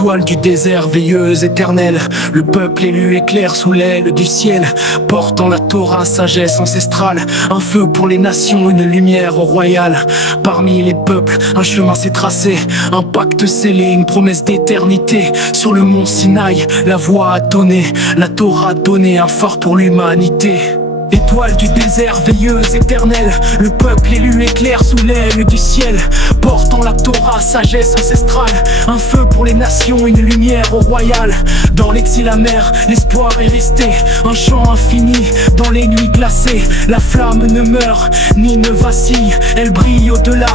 Étoile du désert, veilleuse éternelle, le peuple élu éclaire sous l'aile du ciel, portant la Torah, sagesse ancestrale, un feu pour les nations, une lumière royale. Parmi les peuples, un chemin s'est tracé, un pacte scellé, une promesse d'éternité. Sur le mont Sinaï, la voix a tonné, la Torah a donné un phare pour l'humanité. Étoile du désert, veilleuse éternelle, le peuple élu éclaire sous l'aile du ciel, portant la Torah, sagesse ancestrale, un feu pour les nations, une lumière royale. Dans l'exil amer, l'espoir est resté, un chant infini dans les nuits glacées. La flamme ne meurt ni ne vacille, elle brille au-delà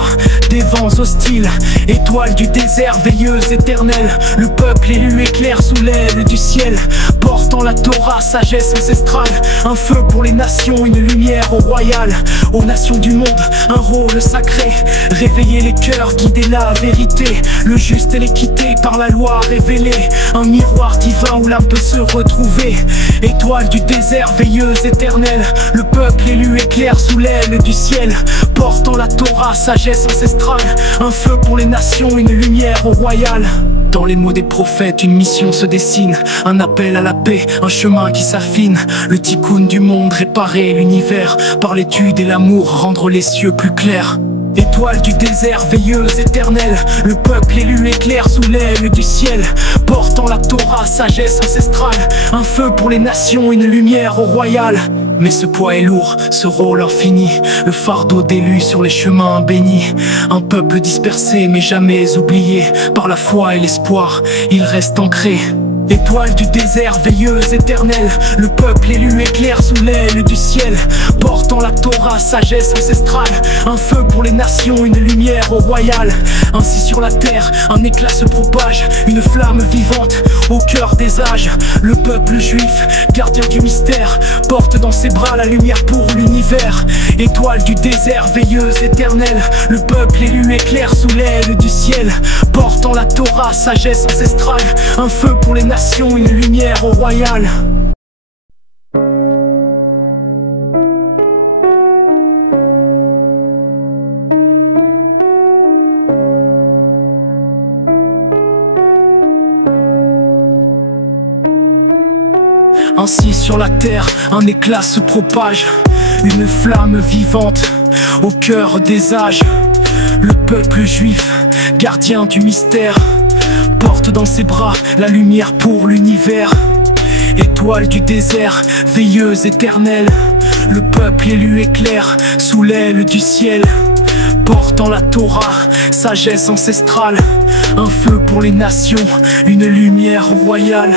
des vents hostiles. Étoile du désert, veilleuse éternelle, le peuple élu éclaire sous l'aile du ciel, portant la Torah, sagesse ancestrale, un feu pour les nations, une lumière royale. Aux nations du monde, un rôle sacré, réveiller les cœurs, guider la vérité, le juste et l'équité par la loi révélée, un miroir divin où l'âme peut se retrouver. Étoile du désert, veilleuse éternelle, le peuple élu éclaire sous l'aile du ciel, portant la Torah, sagesse ancestrale, un feu pour les nations, une lumière royale. Dans les mots des prophètes, une mission se dessine, un appel à la paix, un chemin qui s'affine. Le tikkun du monde, réparer l'univers, par l'étude et l'amour, rendre les cieux plus clairs. Étoile du désert, veilleuse éternelle, le peuple élu éclaire sous l'aile du ciel, portant la Torah, sagesse ancestrale, un feu pour les nations, une lumière royale. Mais ce poids est lourd, ce rôle infini, le fardeau d'élus sur les chemins bénis. Un peuple dispersé mais jamais oublié, par la foi et l'espoir, il reste ancré. Étoile du désert, veilleuse éternelle, le peuple élu éclaire sous l'aile du ciel, portant la Torah, sagesse ancestrale, un feu pour les nations, une lumière royale. Ainsi sur la terre, un éclat se propage, une flamme vivante au cœur des âges. Le peuple juif, gardien du mystère, porte dans ses bras la lumière pour l'univers. Étoile du désert, veilleuse éternelle, le peuple élu éclaire sous l'aile du ciel, portant la Torah, sagesse ancestrale, un feu pour les nations, une lumière royale. Ainsi sur la terre, un éclat se propage, une flamme vivante au cœur des âges. Le peuple juif, gardien du mystère, porte dans ses bras la lumière pour l'univers. Étoile du désert, veilleuse éternelle, le peuple élu éclaire sous l'aile du ciel, portant la Torah, sagesse ancestrale, un feu pour les nations, une lumière royale.